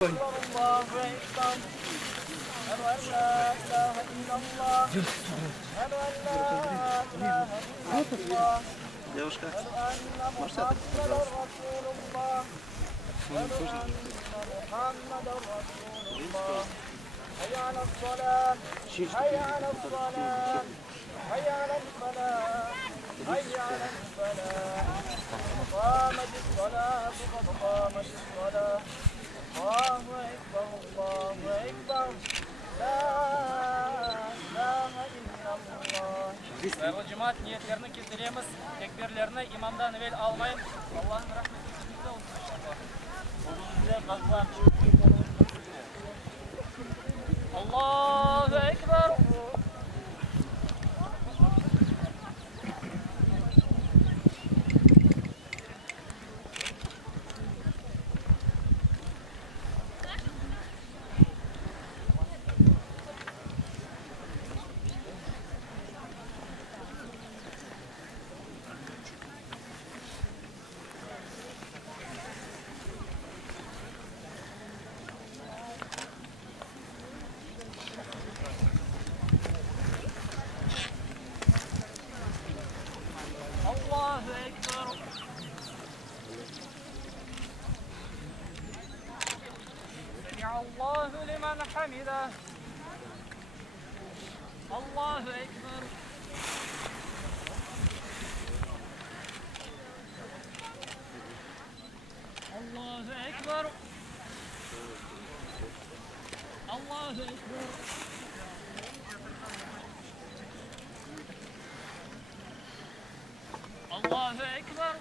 Девушка, можете это, пожалуйста? حي على الصلاة حي على الصلاة حي على الفلاح حي على الفلاح قامت الصلاة قد قامت الصلاة الله أكبر الله أكبر لا إله إلا الله. Değerli cemaat, niyetlerini kestiremiz. Tekbirlerini imamdan evvel almayın. Allah'ın rahmeti üstünüze olsun inşallah. Allahu Ekber. Allahu Ekber. Semi'allahu limen hamidah. Allahu Ekber. Allahu Ekber. Allahu Ekber. Allahu Ekber.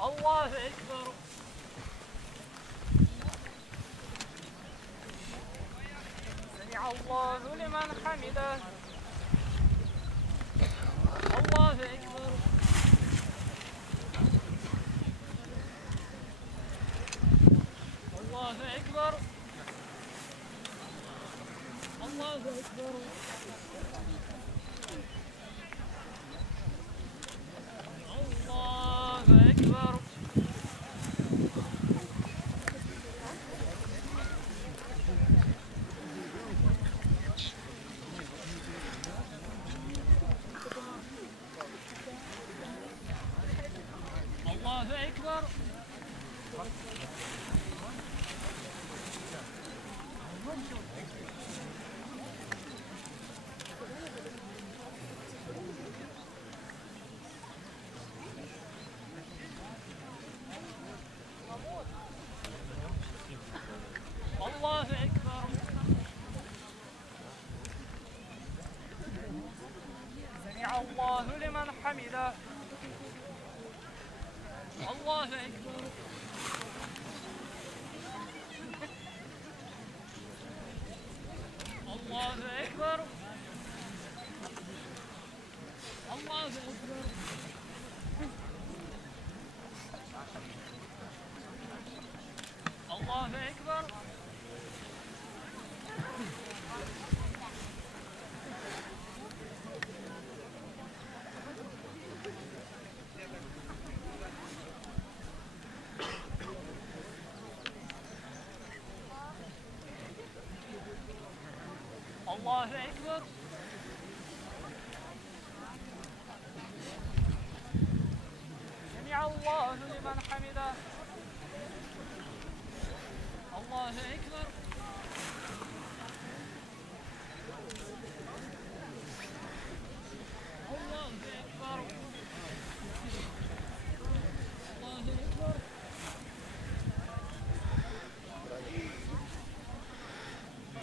Allahu Ekber. Semi'allahu limen hamidah. Allahu Ekber. Allahu Ekber. Allahu Ekber. Allahu Ekber. Allahu Ekber. Allahu Ekber. Semi'allahu limen hamidah. Allahu Ekber. Allahu Ekber. Allahu Ekber. Allahu Ekber. Allahu Ekber. Semi'allahu limen hamidah. Allahu Ekber. Allahu Ekber. Allahu Ekber.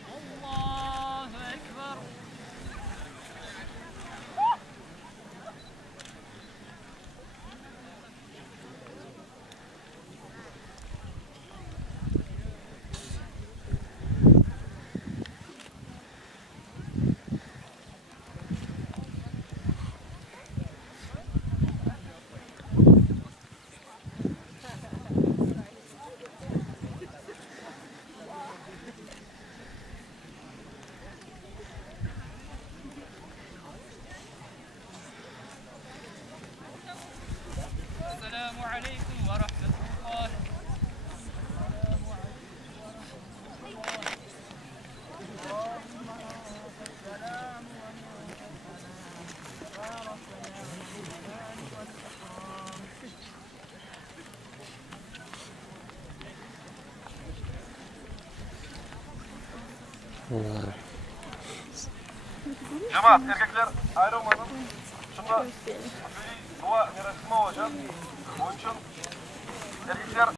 Allahu Ekber. Cemaat, erkekler ayrılmadın. Şunda dua merasimi olacak. Onun için erkekler